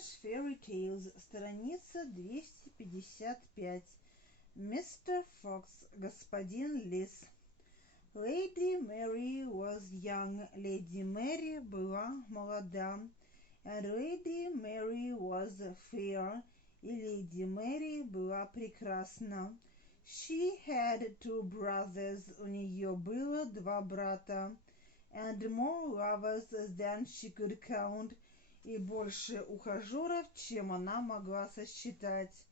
English Fairy Tales, страница 255. Mr. Fox, господин Лис. Lady Mary was young. Леди Мэри была молода. And Lady Mary was fair. И леди Мэри была прекрасна. She had two brothers. У нее было два брата. And more lovers than she could count. И больше ухажеров, чем она могла сосчитать.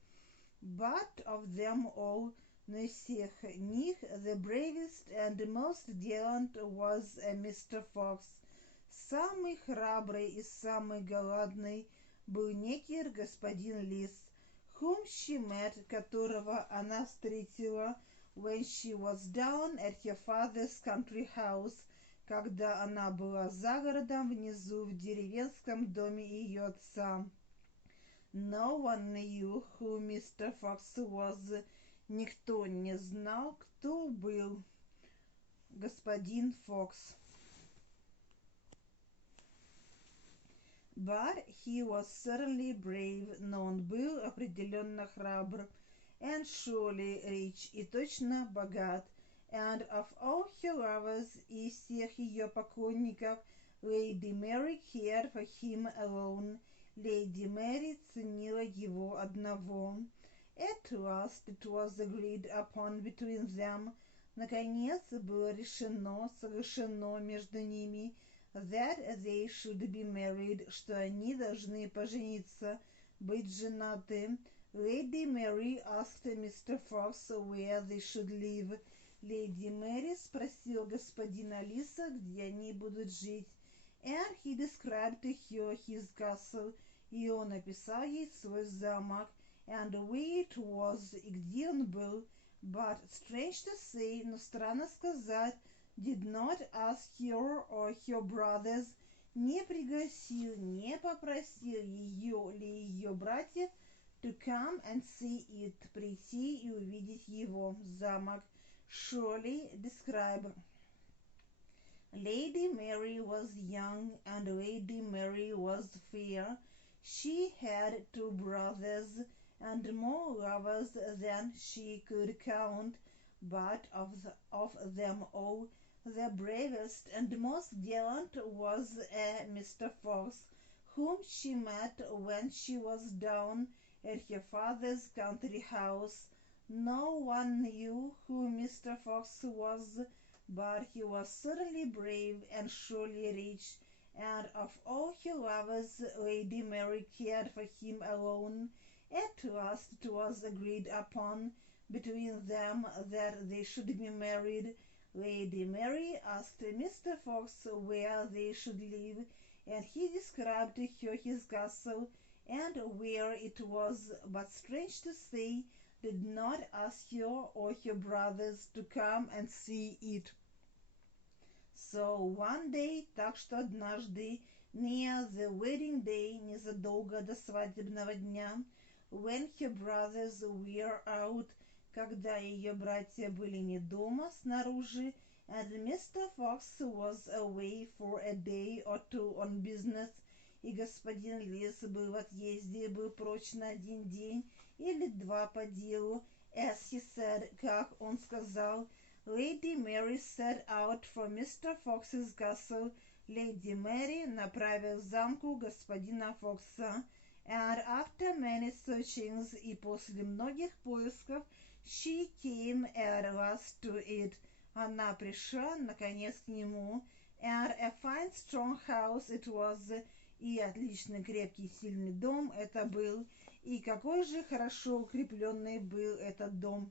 But of them all, но из всех них, the bravest and most gallant was Mr. Fox. Самый храбрый и самый галантный был некий господин Лис, whom she met, которого она встретила, when she was down at her father's country house, когда она была за городом внизу в деревенском доме ее отца. No one knew who Mr. Fox was. Никто не знал, кто был господин Фокс. But he was certainly brave, но он был определенно храбр, and surely rich, и точно богат. And of all her lovers, и всех ее поклонников, Lady Mary cared for him alone. Леди Мэри ценила его одного. At last it was agreed upon between them. Наконец было решено, соглашено между ними, that they should be married, что они должны пожениться, быть женаты. Lady Mary asked Mr. Fox where they should live. Леди Мэри спросила господина Лиса, где они будут жить. And he described to her his castle. И он описал ей свой замок. And where it was, и где он был. But, strange to say, но странно сказать, did not ask her or her brothers, не пригласил, не попросил ее или ее братьев to come and see it, прийти и увидеть его, замок. Surely describe. Lady Mary was young, and Lady Mary was fair. She had two brothers, and more lovers than she could count. But of them all, the bravest and most gallant was Mr. Fox, whom she met when she was down at her father's country house. No one knew who Mr. Fox was, but he was certainly brave and surely rich, and of all her lovers, Lady Mary cared for him alone. At last it was agreed upon between them that they should be married. Lady Mary asked Mr. Fox where they should live, and he described to her his castle and where it was, but strange to say, did not ask her or her brothers to come and see it. So one day, так что однажды, near the wedding day, незадолго до свадебного дня, when her brothers were out, когда ее братья были не дома, снаружи, and Mr. Fox was away for a day or two on business, и господин Лис был в отъезде, был прочь на один день или два по делу, as he said, как он сказал, Lady Mary set out for Mr. Fox's castle. Леди Мэри направилась к замку господина Фокса. And after many searchings, и после многих поисков, she came at last to it. Она пришла, наконец, к нему. And a fine strong house it was. И отличный крепкий сильный дом это был. И какой же хорошо укрепленный был этот дом.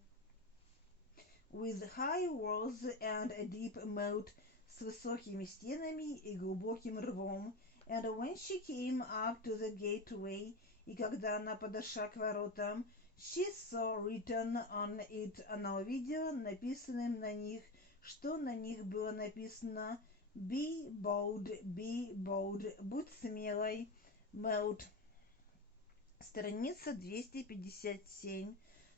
With high walls and a deep moat, с высокими стенами и глубоким рвом. And when she came up to the gateway, и когда она подошла к воротам, she saw written on it, она увидела написанным на них, что на них было написано be bold, будь смелой, moat. Страница 257.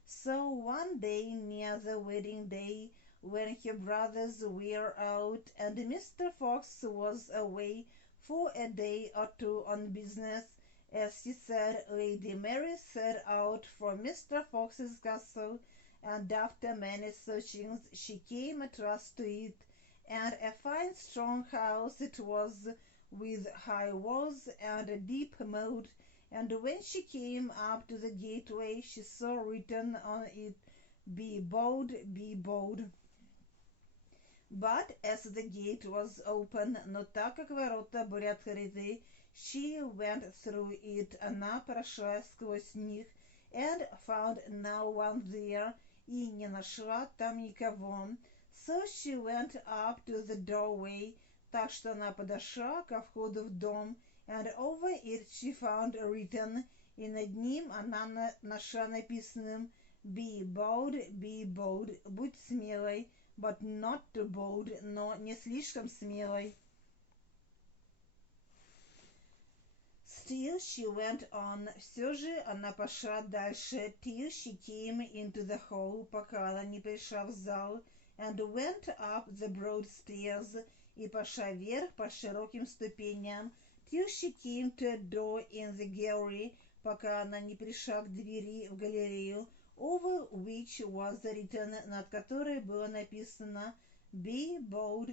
So one day near the wedding day, when her brothers were out and Mr. Fox was away for a day or two on business, As she said, Lady Mary set out for Mr. Fox's castle, and after many searchings she came at last to it, and a fine strong house it was, with high walls and a deep moat, and when she came up to the gateway she saw written on it, "Be bold, be bold." But as the gate was open, но так как ворота были открыты, she went through it, она прошла сквозь них, and found no one there, и не нашла там никого. So she went up to the doorway, так что она подошла ко входу в дом, and over it she found written, и над ним она нашла написанным, "Be bold, будь смелой, but not too bold, но не слишком смелой." Still she went on, все же она пошла дальше, till she came into the hall, пока она не пришла в зал, and went up the broad stairs, и пошла вверх по широким ступеням, till she came to a door in the gallery, пока она не пришла к двери в галерею, over which was written, над которой было написано, "Be bold,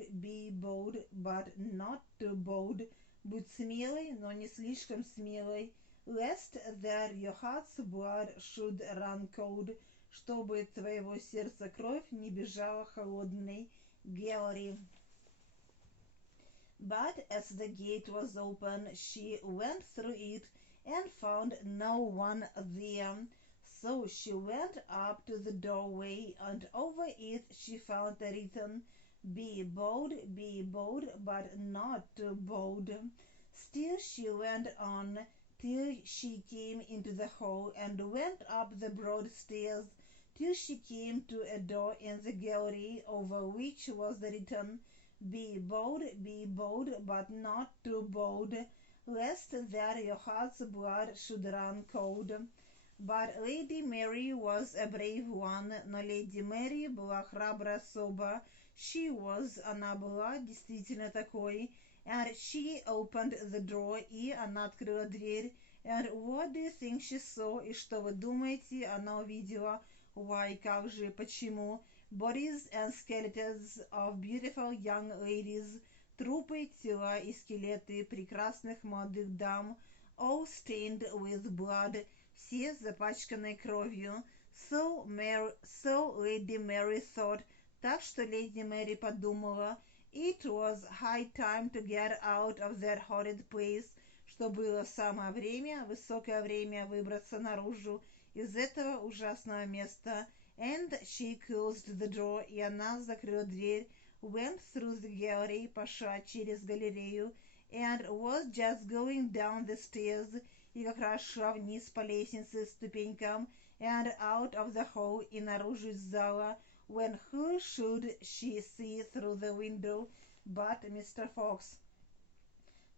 but not too bold", будь смелой, но не слишком смелой, lest that your heart's blood should run cold, чтобы твоего сердца кровь не бежала холодной. Gallery. But as the gate was open, she went through it and found no one there. So she went up to the doorway, and over it she found written, "Be bold, but not too bold." Still she went on till she came into the hall, and went up the broad stairs till she came to a door in the gallery, over which was written, "Be bold, but not too bold, lest that your heart's blood should run cold." But Lady Mary was a brave one, но Леди Мэри была храбрая особа. She was, она была действительно такой. And she opened the door, и она открыла дверь. And what do you think she saw? И что вы думаете, она увидела? Why, как же, почему? Bodies and skeletons of beautiful young ladies. Трупы, тела и скелеты прекрасных молодых дам. All stained with blood. Все запачканные кровью. So Lady Mary thought, так что Леди Мэри подумала, it was high time to get out of that horrid place, что было самое время, высокое время выбраться наружу из этого ужасного места. And she closed the door, и она закрыла дверь, went through the gallery, пошла через галерею, and was just going down the stairs, и как раз шла вниз по лестнице ступенькам, and out of the hall, и наружу из зала, when who should she see through the window but Mr. Fox?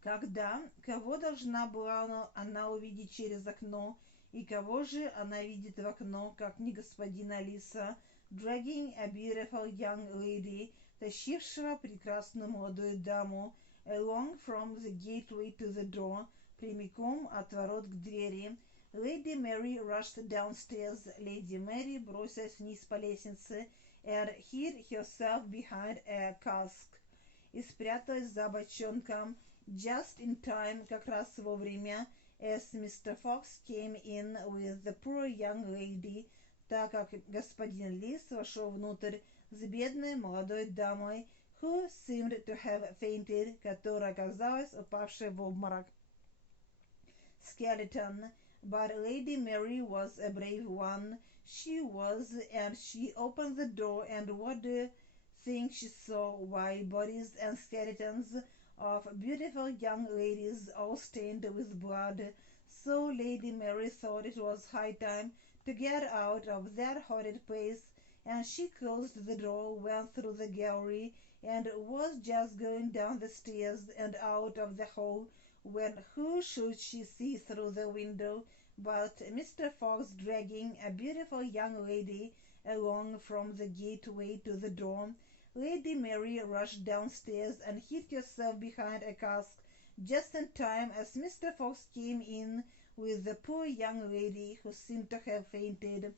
Когда, кого должна была она увидеть через окно, и кого же она видит в окно, как не господина Лиса, dragging a beautiful young lady, тащившего прекрасную молодую даму, along from the gateway to the door, прямиком от ворот к двери. Lady Mary rushed downstairs. Леди Мэри бросилась вниз по лестнице, and hid herself behind a cask, и спряталась за бочонком, just in time, как раз вовремя, as Mr. Fox came in with the poor young lady, так как господин Лис вошел внутрь с бедной молодой дамой, who seemed to have fainted, которая оказалась упавшей в обморок. Skeleton. But Lady Mary was a brave one. She was, and she opened the door, and what do you think she saw? Why, bodies and skeletons of beautiful young ladies, all stained with blood. So Lady Mary thought it was high time to get out of that horrid place, and she closed the door, went through the gallery, and was just going down the stairs and out of the hall, when who should she see through the window but Mr. Fox dragging a beautiful young lady along from the gateway to the door. Lady Mary rushed downstairs and hid herself behind a cask, just in time as Mr. Fox came in with the poor young lady who seemed to have fainted.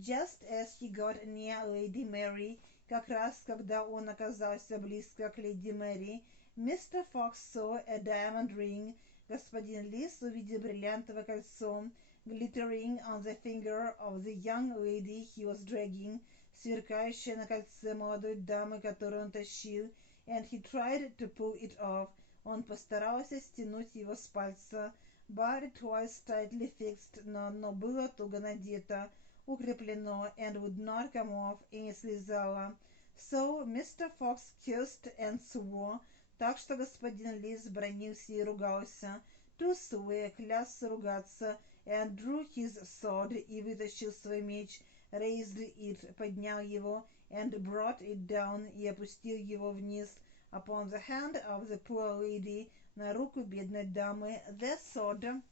Just as he got near Lady Mary, как раз когда он оказался близко к леди Мэри, Mr. Fox saw a diamond ring. Господин Лис увидел бриллиантовое кольцо, glittering on the finger of the young lady he was dragging, сверкающее на кольце молодой дамы, которую он тащил, and he tried to pull it off. Он постарался стянуть его с пальца, but it was tightly fixed, но оно было туго надето, укреплено, and would not come off, и не слезало. So Mr. Fox cursed and swore, так что господин Лис бранился и ругался, to swear, клясться, ругаться, and drew his sword, и вытащил свой меч, raised it, поднял его, and brought it down, и опустил его вниз, upon the hand of the poor lady, на руку бедной дамы. The sword.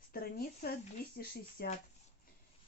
Страница 260.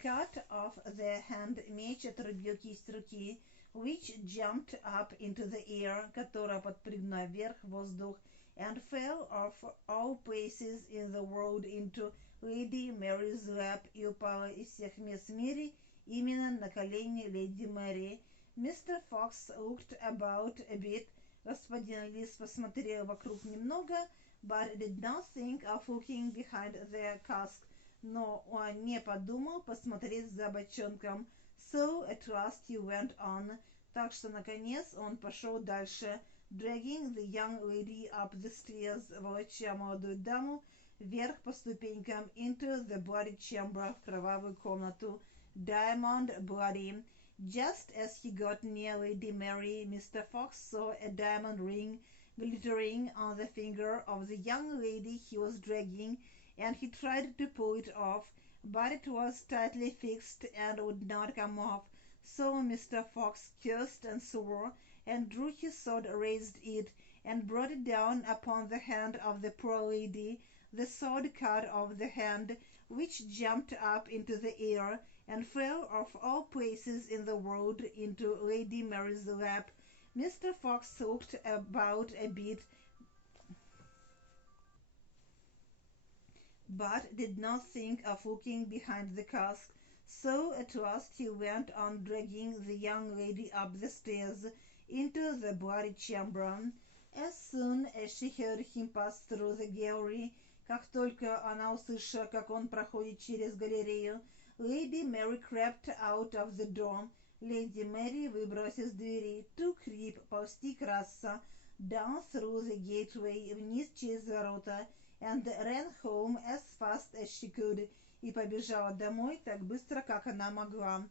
Cut off the hand, меч отрубил кисть руки, which jumped up into the air, которая подпрыгнула вверх в воздух, and fell off all places in the world into Lady Mary's lap, и упала из всех мест в мире именно на колени леди Мэри. Mr. Fox looked about a bit. Господин Лис посмотрел вокруг немного, but did not think of looking behind the cask. Но он не подумал посмотреть за бочонком. So at last he went on. Так что, наконец, он пошел дальше, dragging the young lady up the stairs, волоча молодую даму вверх по ступенькам, into the bloody chamber, в кровавую комнату, diamond bloody. Just as he got near Lady Mary, Mr. Fox saw a diamond ring glittering on the finger of the young lady he was dragging, and he tried to pull it off, but it was tightly fixed and would not come off. So Mr. Fox cursed and swore, and drew his sword, raised it, and brought it down upon the hand of the poor lady. The sword cut off the hand, which jumped up into the air, and fell off all places in the world into Lady Mary's lap. Mr. Fox looked about a bit, but did not think of looking behind the cask. So at last he went on, dragging the young lady up the stairs into the bloody chamber. As soon as she heard him pass through the gallery, как только она услышала, как он проходит через галерею, Lady Mary crept out of the door. Леди Мэри выбралась из двери, to creep, ползти, краса, down through the gateway, вниз через ворота, and ran home as fast as she could, и побежала домой так быстро, как она могла.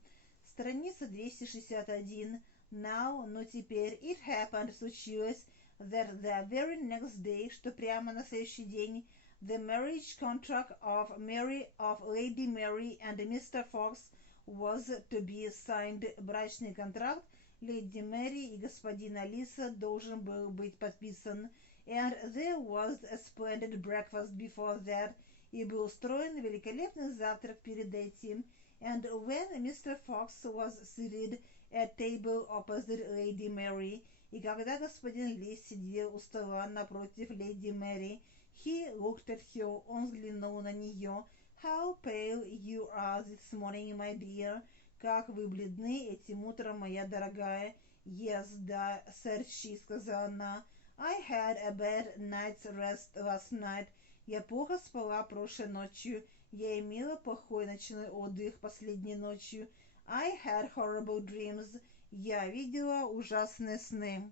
Страница 261. Now, но теперь, it happened, случилось, that the very next day, что прямо на следующий день, the marriage contract of Lady Mary and Mr. Fox was to be signed. Брачный контракт леди Мэри и господина Лиса должен был быть подписан. And there was a splendid breakfast before that. И был устроен великолепный завтрак перед этим. And when Mr. Fox was seated at table opposite Lady Mary, и когда господин Лис сидел у стола напротив леди Мэри, he looked at her, он взглянул на нее. How pale you are this morning, my dear. Как вы бледны этим утром, моя дорогая. Yes, да, сэрчи, сказала она. I had a bad night's rest last night. Я плохо спала прошлой ночью. Я имела плохой ночной отдых последней ночью. I had horrible dreams. Я видела ужасные сны.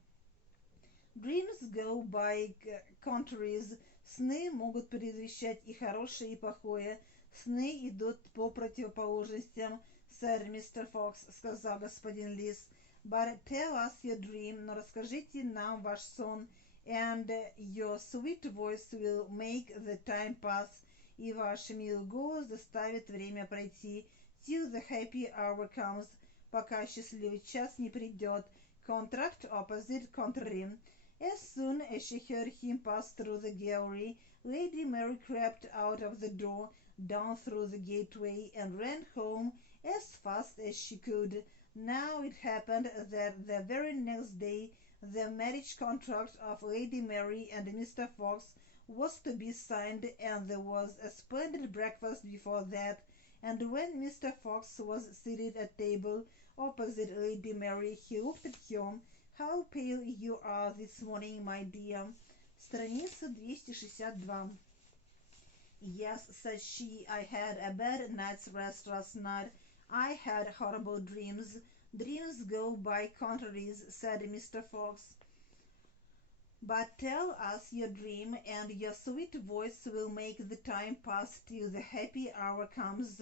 Dreams go by contraries. Сны могут предвещать и хорошее, и плохое. Сны идут по противоположностям, сэр, мистер Фокс, сказал господин Лис. But tell us your dream, но расскажите нам ваш сон, and your sweet voice will make the time pass, и ваш милый голос заставит время пройти, till the happy hour comes, пока счастливый час не придет. Contract opposite contrary. As soon as she heard him pass through the gallery, Lady Mary crept out of the door, down through the gateway, and ran home as fast as she could. Now it happened that the very next day the marriage contract of Lady Mary and Mr. Fox was to be signed, and there was a splendid breakfast before that, and when Mr. Fox was seated at table opposite Lady Mary, he looked at her. "How pale you are this morning, my dear." Страница 262. "Yes," said she, "I had a bad night's rest last night. I had horrible dreams." "Dreams go by contraries," said Mr. Fox. "But tell us your dream, and your sweet voice will make the time pass till the happy hour comes."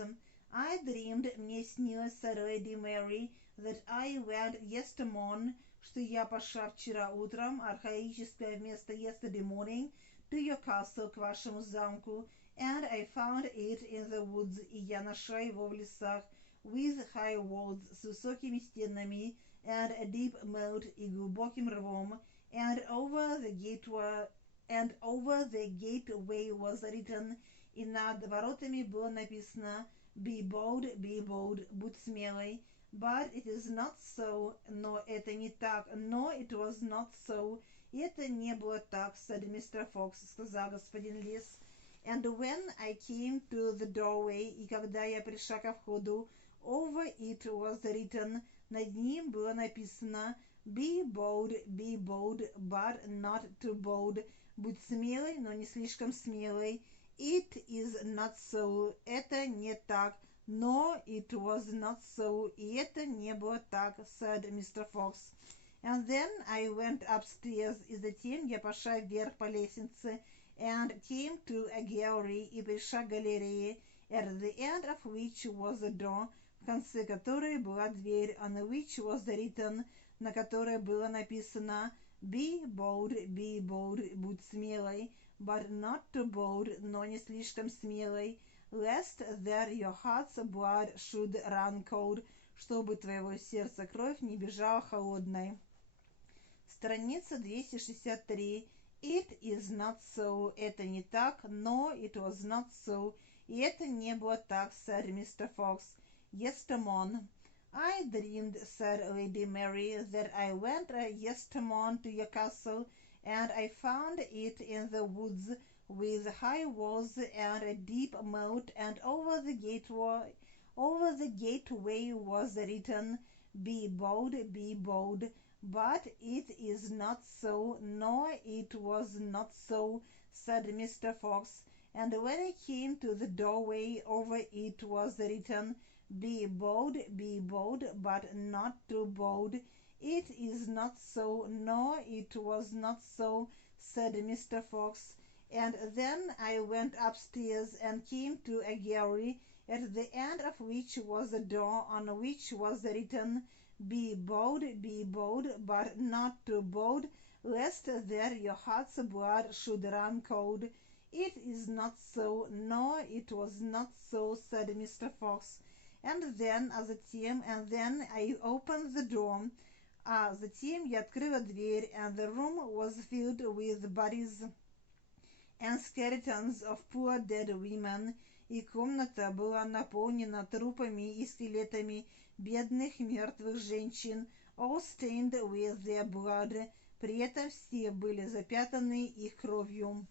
"I dreamed, мне снилось, said Lady Mary, that I went yestermorn, что я пошла вчера утром, архаическое вместо yesterday morning, to your castle, к вашему замку, and I found it in the woods, и я нашла его в лесах, with high walls, с высокими стенами, and a deep moat, и глубоким рвом, and over the gateway was written, и над воротами было написано, be bold, будь смелой. But it is not so, но это не так, no, it was not so, это не было так, said Mr. Fox, сказал господин Лис. And when I came to the doorway, и когда я пришла ко входу, over it was written, над ним было написано, be bold, but not too bold, будь смелой, но не слишком смелой. It is not so, это не так, no, it was not so, и это не было так, said Mr. Fox. And then I went upstairs, и затем я пошла вверх по лестнице, and came to a gallery, и пришла к галерее, at the end of which was a door, в конце которой была дверь, on which was written, на которой было написано, be bold, будь смелой, but not too bold, но не слишком смелой, lest there your heart's blood should run cold, чтобы твоего сердца кровь не бежала холодной. Страница 263. It is not so, это не так, no, it was not so, и это не было так, said Mr. Fox. Yestermorn. I dreamed, said Lady Mary, that I went yestermorn to your castle, and I found it in the woods, with high walls and a deep moat, and over the gateway was written, be bold, but it is not so, no, it was not so, said Mr. Fox. And when I came to the doorway, over it was written, be bold, but not too bold. It is not so, no, it was not so, said Mr. Fox. And then I went upstairs and came to a gallery, at the end of which was a door, on which was written, be bold, but not too bold, lest there your heart's blood should run cold. It is not so, no, it was not so, said Mr. Fox. And then I opened the door, затем я открыла дверь, and the room was filled with bodies and skeletons of poor dead women, и комната была наполнена трупами и скелетами бедных мертвых женщин, all stained with their blood, при этом все были запятнаны их кровью.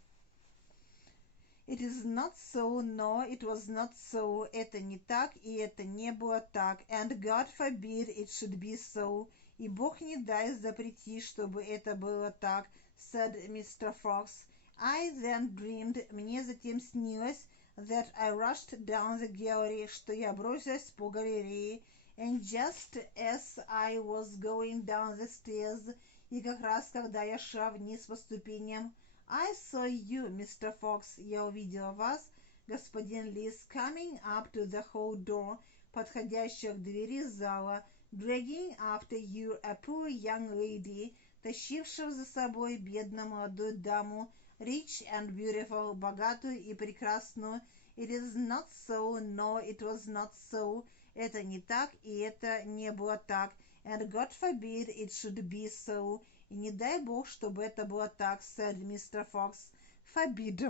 It is not so, no, it was not so, это не так, и это не было так, and God forbid it should be so, и Бог не дай запрети, чтобы это было так, said Mr. Fox. I then dreamed, мне затем снилось, that I rushed down the gallery, что я бросилась по галерее, and just as I was going down the stairs, и как раз когда я шла вниз по ступеням, I saw you, Mr. Fox, я увидела вас, господин Лис, coming up to the hall door, подходящая к двери зала, dragging after you a poor young lady, тащившего за собой бедную молодую даму, rich and beautiful, богатую и прекрасную. It is not so, no, it was not so, это не так, и это не было так, and God forbid it should be so, и не дай Бог, чтобы это было так, said Mr. Fox. Forbid.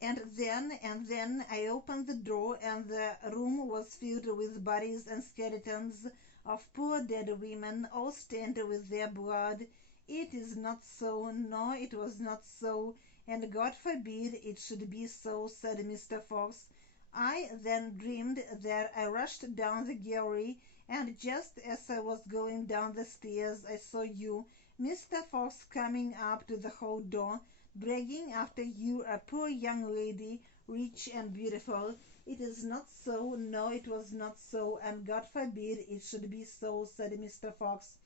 And then I opened the door, and the room was filled with bodies and skeletons of poor dead women, all stained with their blood. It is not so, no, it was not so, and God forbid it should be so, said Mr. Fox. I then dreamed that I rushed down the gallery, and just as I was going down the stairs, I saw you, Mr. Fox, coming up to the hall door, dragging after you a poor young lady, rich and beautiful. It is not so, no, it was not so, and God forbid it should be so, said Mr. Fox.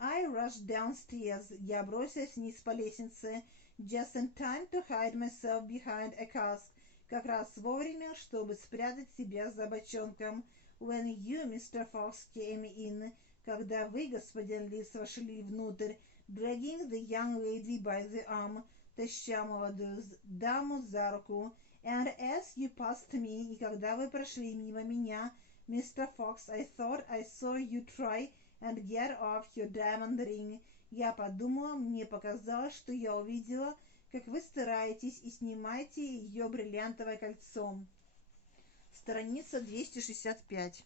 I rushed downstairs. Я бросилась вниз по лестнице, just in time to hide myself behind a cask, как раз вовремя, чтобы спрятать себя за бочонком. When you, Mr. Fox, came in, когда вы, господин Лис, вошли внутрь, dragging the young lady by the arm, таща молодую даму за руку, and as you passed me, и когда вы прошли мимо меня, Mr. Fox, I thought I saw you try and get off your diamond ring. Я подумала, мне показалось, что я увидела, как вы стараетесь и снимаете ее бриллиантовое кольцо. Страница 265.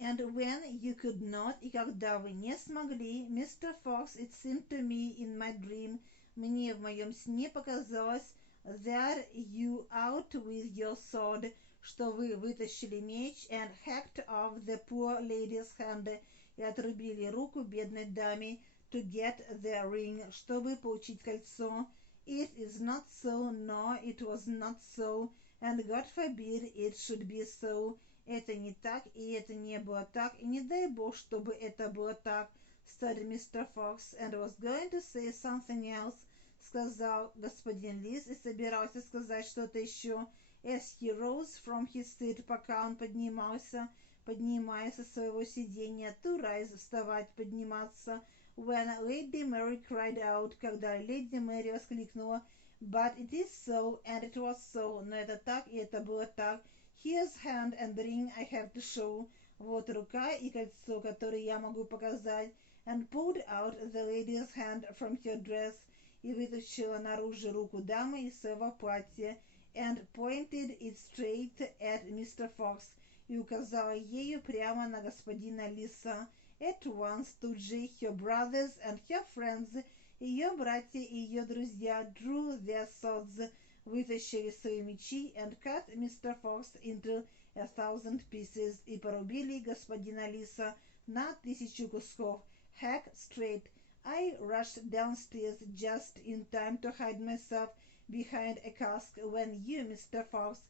And when you could not, и когда вы не смогли, Mr. Fox, it seemed to me in my dream, мне в моем сне показалось, that you out with your sword, что вы вытащили меч and hacked off the poor lady's hand, и отрубили руку бедной даме, to get the ring, чтобы получить кольцо. It is not so, no, it was not so, and God forbid it should be so. Это не так, и это не было так, и не дай Бог, чтобы это было так, said Mr. Fox, and was going to say something else, сказал господин Лис, и собирался сказать что-то еще, as he rose from his seat, пока он поднимался, поднимаясь со своего сиденья, to rise, вставать, подниматься, when Lady Mary cried out, когда леди Мэри воскликнула, but it is so, and it was so, но это так, и это было так, here's hand and ring I have to show, вот рука и кольцо, которые я могу показать, and pulled out the lady's hand from her dress, и вытащила наружу руку дамы из своего платья, and pointed it straight at Mr. Fox, и указала ею прямо на господина Лиса. At once тут же her brothers and her friends, ее братья и ее друзья, drew their swords, вытащили свои мечи, and cut Mr. Fox into 1,000 pieces, и порубили господина Лиса на 1000 кусков. Hack straight. I rushed downstairs just in time to hide myself behind a cask when you, Mr. Fox,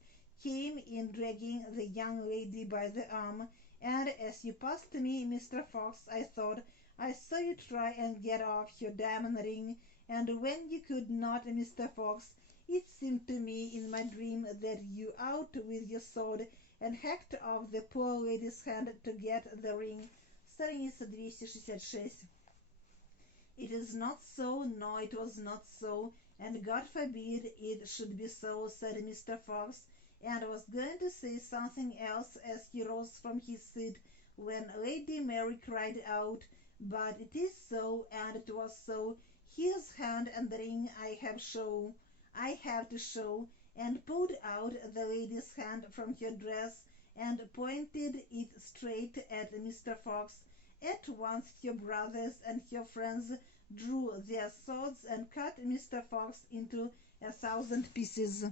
came in dragging the young lady by the arm, and as you passed me, Mr. Fox, I thought I saw you try and get off your diamond ring, and when you could not, Mr. Fox, it seemed to me in my dream that you out with your sword and hacked off the poor lady's hand to get the ring. Страница 266. It is not so, no, it was not so, and God forbid it should be so, said Mr. Fox, and was going to say something else as he rose from his seat when Lady Mary cried out, but it is so, and it was so, here's hand and ring I have to show, and pulled out the lady's hand from her dress, and pointed it straight at Mr. Fox. At once her brothers and her friends drew their swords and cut Mr. Fox into 1,000 pieces.